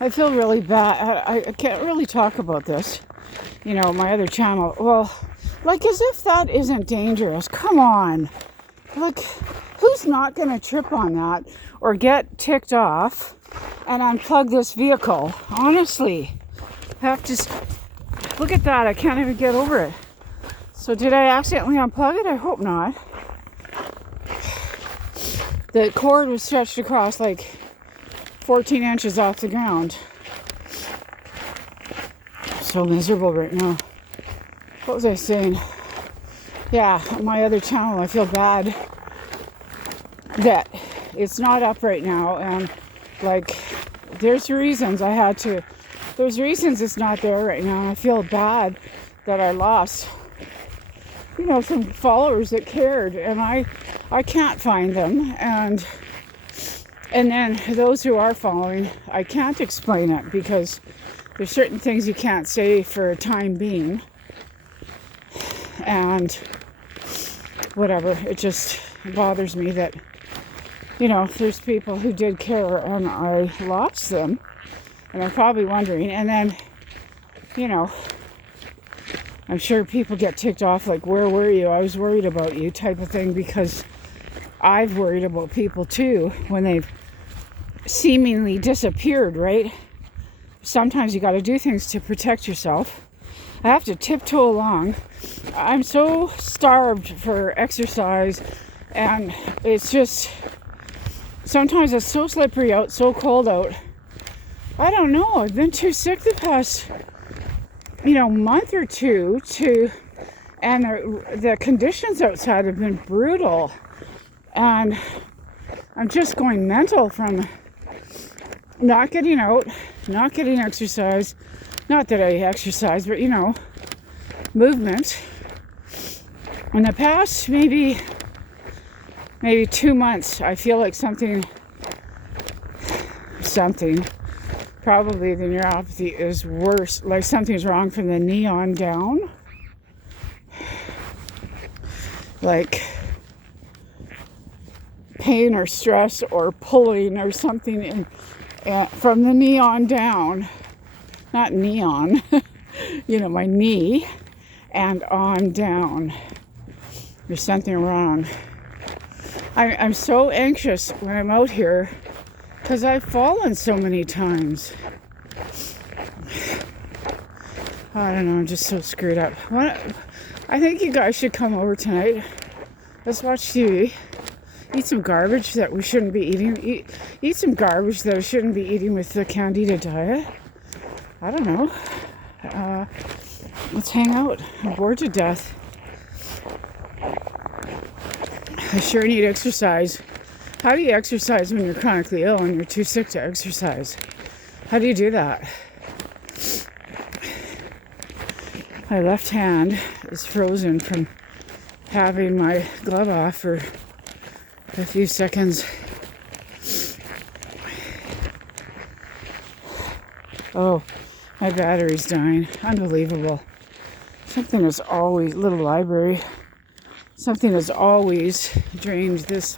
I feel really bad. I can't really talk about this. My other channel. Well, like as if that isn't dangerous. Come on. Like, who's not going to trip on that or get ticked off and unplug this vehicle? Honestly, I have to look at that. I can't even get over it. So did I accidentally unplug it? I hope not. The cord was stretched across like 14 inches off the ground. So miserable right now. What was I saying? Yeah, my other channel, I feel bad that it's not up right now. And like, there's reasons it's not there right now. And I feel bad that I lost, some followers that cared. And I can't find them. And then those who are following, I can't explain it because there's certain things you can't say for a time being. And whatever, it just bothers me that, there's people who did care and I lost them. And I'm probably wondering. And then, I'm sure people get ticked off like, where were you? I was worried about you type of thing, because I've worried about people too when they've seemingly disappeared, right? Sometimes you got to do things to protect yourself. I have to tiptoe along. I'm so starved for exercise, and it's just, sometimes it's so slippery out, so cold out. I don't know. I've been too sick the past, month or two and the conditions outside have been brutal. And I'm just going mental from not getting out, not getting exercise. Not that I exercise, but movement. In the past maybe 2 months, I feel like something, probably the neuropathy is worse. Like something's wrong from the knee on down. Like pain or stress or pulling or something from the knee on down. Not neon, my knee and on down. There's something wrong. I'm so anxious when I'm out here because I've fallen so many times. I don't know, I'm just so screwed up. I think you guys should come over tonight. Let's watch TV. Eat some garbage that we shouldn't be eating. Eat some garbage that I shouldn't be eating with the Candida diet. I don't know. Let's hang out. I'm bored to death. I sure need exercise. How do you exercise when you're chronically ill and you're too sick to exercise? How do you do that? My left hand is frozen from having my glove off for a few seconds. Oh, my battery's dying. Unbelievable. Something has always, little library. Something has always drained this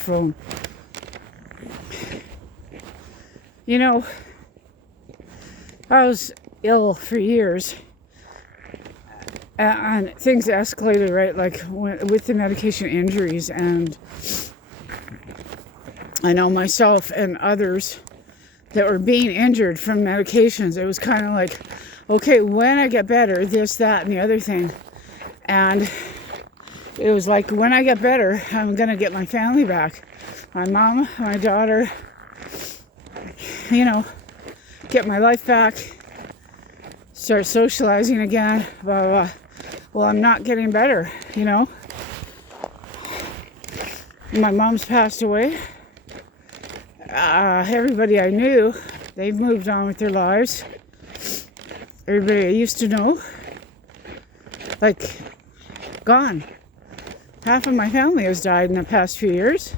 phone. I was ill for years. And things escalated, right? Like with the medication injuries. And I know myself and others that were being injured from medications. It was kind of like, okay, when I get better, this, that, and the other thing. And it was like, when I get better, I'm going to get my family back. My mom, my daughter, get my life back. Start socializing again, blah, blah, blah. Well, I'm not getting better, My mom's passed away. Everybody I knew, they've moved on with their lives. Everybody I used to know, gone. Half of my family has died in the past few years.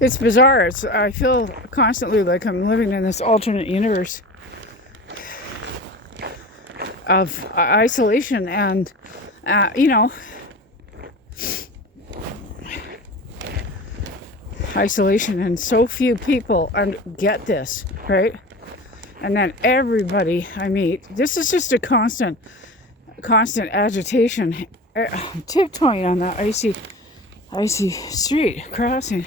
It's bizarre. I feel constantly like I'm living in this alternate universe of isolation and, Isolation, and so few people get this, right? And then everybody I meet, this is just a constant agitation. I'm tiptoeing on that icy street crossing.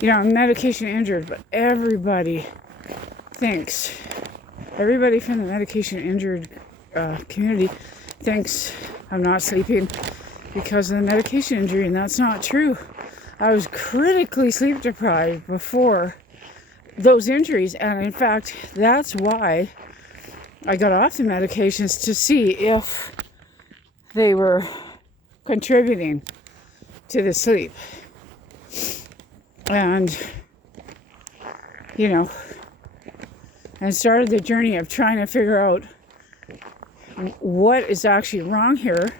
You know, I'm medication injured, but everybody from the medication injured community thinks I'm not sleeping because of the medication injury, and that's not true. I was critically sleep deprived before those injuries, and in fact, that's why I got off the medications, to see if they were contributing to the sleep. And, you know, and started the journey of trying to figure out what is actually wrong here.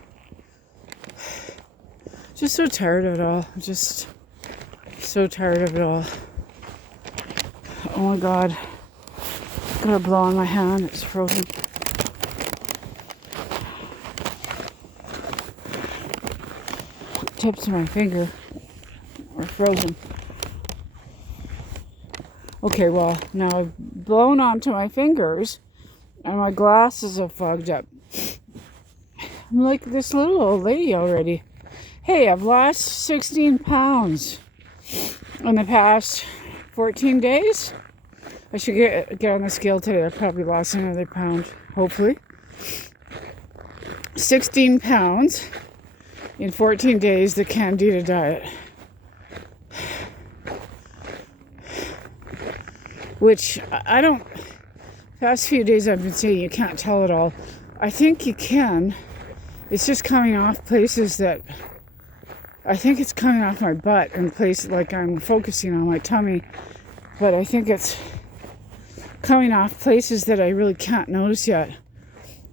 Just so tired of it all. Just so tired of it all. Oh my God. I'm gonna blow on my hand. It's frozen. Tips of my finger are frozen. Okay, well, now I've blown onto my fingers and my glasses have fogged up. I'm like this little old lady already. Hey, I've lost 16 pounds in the past 14 days. I should get on the scale today. I probably lost another pound, hopefully. 16 pounds in 14 days, the Candida diet. Which I don't, past few days I've been saying you can't tell it all. I think you can. It's just coming off places that, I think it's coming off my butt and places like I'm focusing on my tummy. But I think it's coming off places that I really can't notice yet.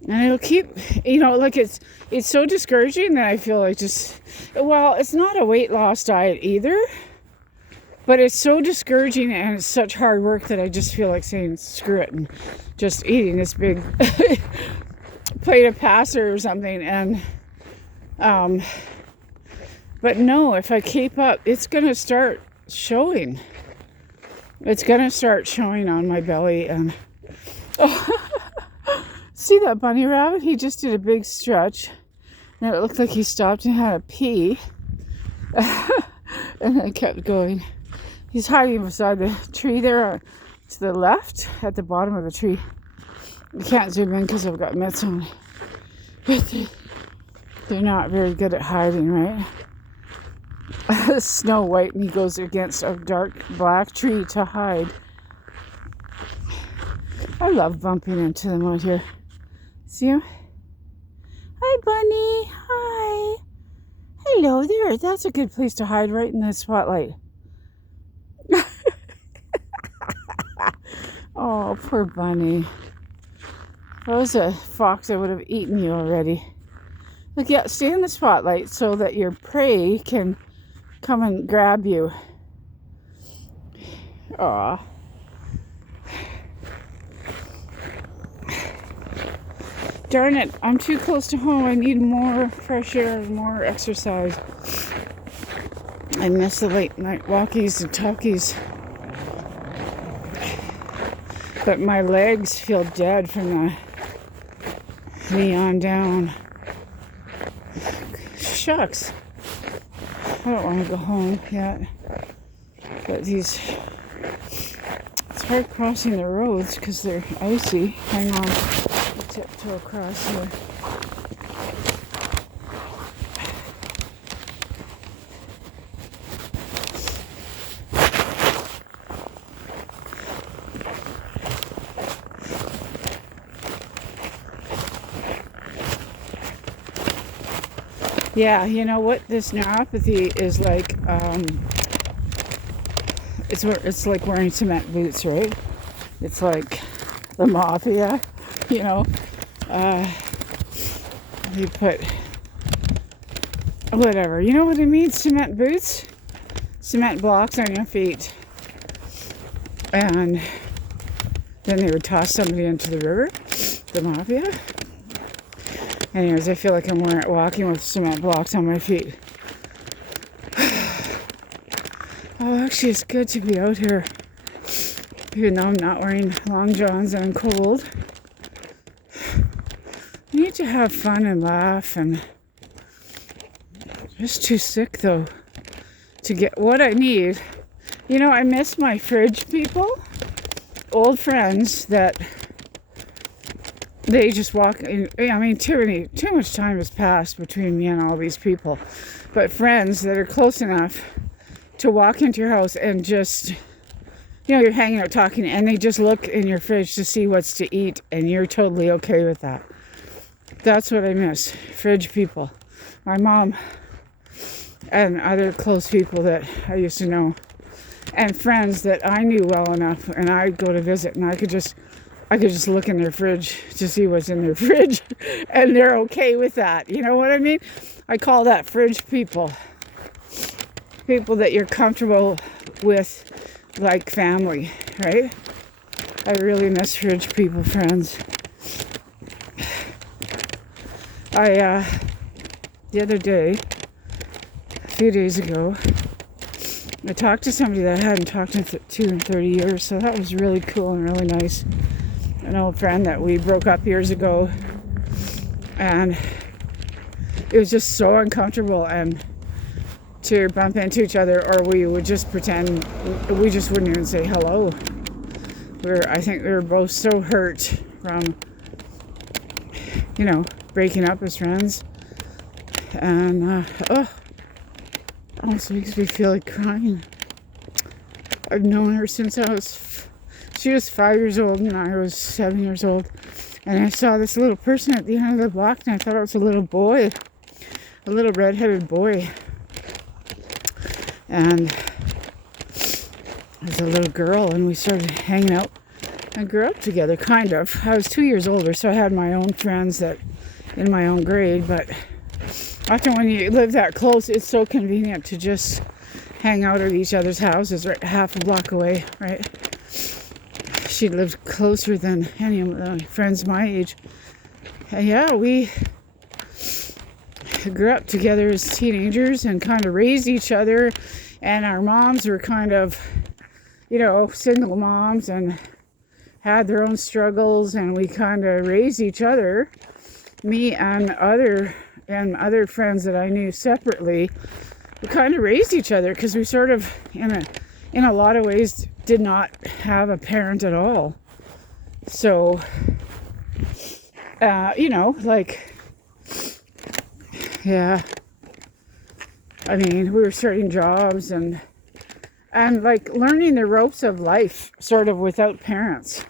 And it'll keep, you know, like it's so discouraging that I feel like it's not a weight loss diet either. But it's so discouraging and it's such hard work that I just feel like saying screw it and just eating this big plate of pasta or something. And but no, if I keep up, it's gonna start showing. It's gonna start showing on my belly. And see that bunny rabbit? He just did a big stretch. And it looked like he stopped and had a pee. And then kept going. He's hiding beside the tree there to the left at the bottom of the tree. I can't zoom in because I've got mitts on. But they're not very good at hiding, right? Snow White, and he goes against a dark black tree to hide. I love bumping into them out here. See him? Hi, bunny. Hi. Hello there. That's a good place to hide, right in the spotlight. Oh, poor bunny. If I was a fox, I would have eaten you already. Look, yeah, stay in the spotlight so that your prey can come and grab you. Aw. Darn it, I'm too close to home. I need more fresh air and more exercise. I miss the late night walkies and talkies. But my legs feel dead from the knee on down. Shucks. I don't want to go home yet. But it's hard crossing the roads because they're icy. Hang on. I'll tiptoe across here. Yeah, you know what? This neuropathy is like, it's like wearing cement boots, right? It's like the mafia, you know. You put whatever. You know what it means? Cement boots, cement blocks on your feet, and then they would toss somebody into the river. The mafia. Anyways, I feel like I'm walking with cement blocks on my feet. Oh, actually, it's good to be out here. Even though I'm not wearing long johns and I'm cold. I need to have fun and laugh, and I'm just too sick, though, to get what I need. You know, I miss my fridge people. Old friends that they just walk in. I mean, too much time has passed between me and all these people. But friends that are close enough to walk into your house and just, you know, you're hanging out talking and they just look in your fridge to see what's to eat and you're totally okay with that. That's what I miss. Fridge people. My mom and other close people that I used to know. And friends that I knew well enough, and I'd go to visit, and I could just look in their fridge to see what's in their fridge, and they're okay with that. You know what I mean? I call that fridge people. People that you're comfortable with, like family, right? I really miss fridge people, friends. The other day, a few days ago, I talked to somebody that I hadn't talked to in 30 years, so that was really cool and really nice. An old friend that we broke up years ago, and it was just so uncomfortable and to bump into each other, or we would just pretend, we just wouldn't even say hello. I think we were both so hurt from, you know, breaking up as friends, and almost makes me feel like crying. I've known her since she was 5 years old and I was 7 years old. And I saw this little person at the end of the block and I thought it was a little boy. A little redheaded boy. And it was a little girl and we started hanging out and grew up together, kind of. I was 2 years older, so I had my own friends that in my own grade, but often when you live that close, it's so convenient to just hang out at each other's houses right half a block away, right? She lived closer than any of my friends my age. And yeah, we grew up together as teenagers and kind of raised each other. And our moms were kind of, you know, single moms and had their own struggles. And we kind of raised each other, me and other friends that I knew separately. We kind of raised each other because we sort of, in a lot of ways, did not have a parent at all. So, you know, like, yeah. I mean, we were starting jobs and like learning the ropes of life, sort of without parents,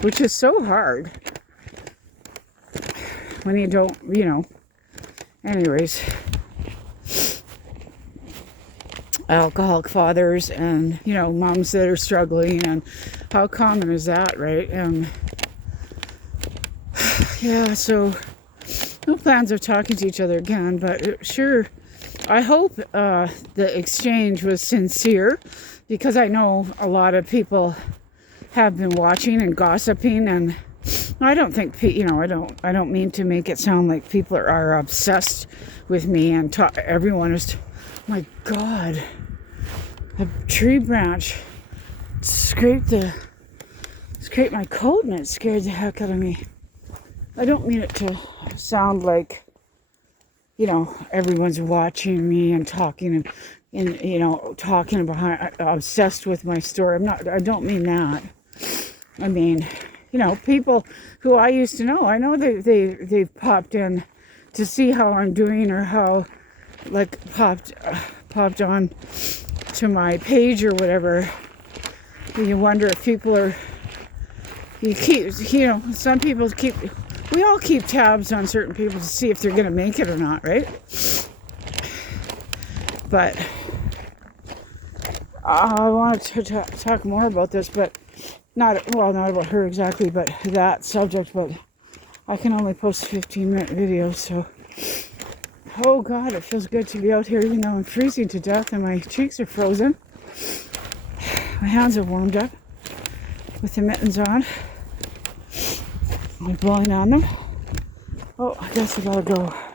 which is so hard when you don't, you know. Anyways, alcoholic fathers and, you know, moms that are struggling, and how common is that, right? Yeah, so no plans of talking to each other again, but sure, I hope the exchange was sincere, because I know a lot of people have been watching and gossiping, and I don't think, you know, I don't mean to make it sound like people are obsessed with me and everyone is, my God, a tree branch scraped my coat and it scared the heck out of me. I don't mean it to sound like, you know, everyone's watching me and talking and you know, talking behind, obsessed with my story. I don't mean that. I mean, you know, people who I used to know, I know they've popped in to see how I'm doing, or how, like, popped on to my page or whatever. You wonder if people are, you know, some people we all keep tabs on certain people to see if they're going to make it or not, right? But I wanted to talk more about this, but not about her exactly, but that subject. But I can only post 15-minute videos, so oh God, it feels good to be out here, even though I'm freezing to death and my cheeks are frozen. My hands are warmed up with the mittens on. I'm blowing on them. Oh, I guess I gotta go.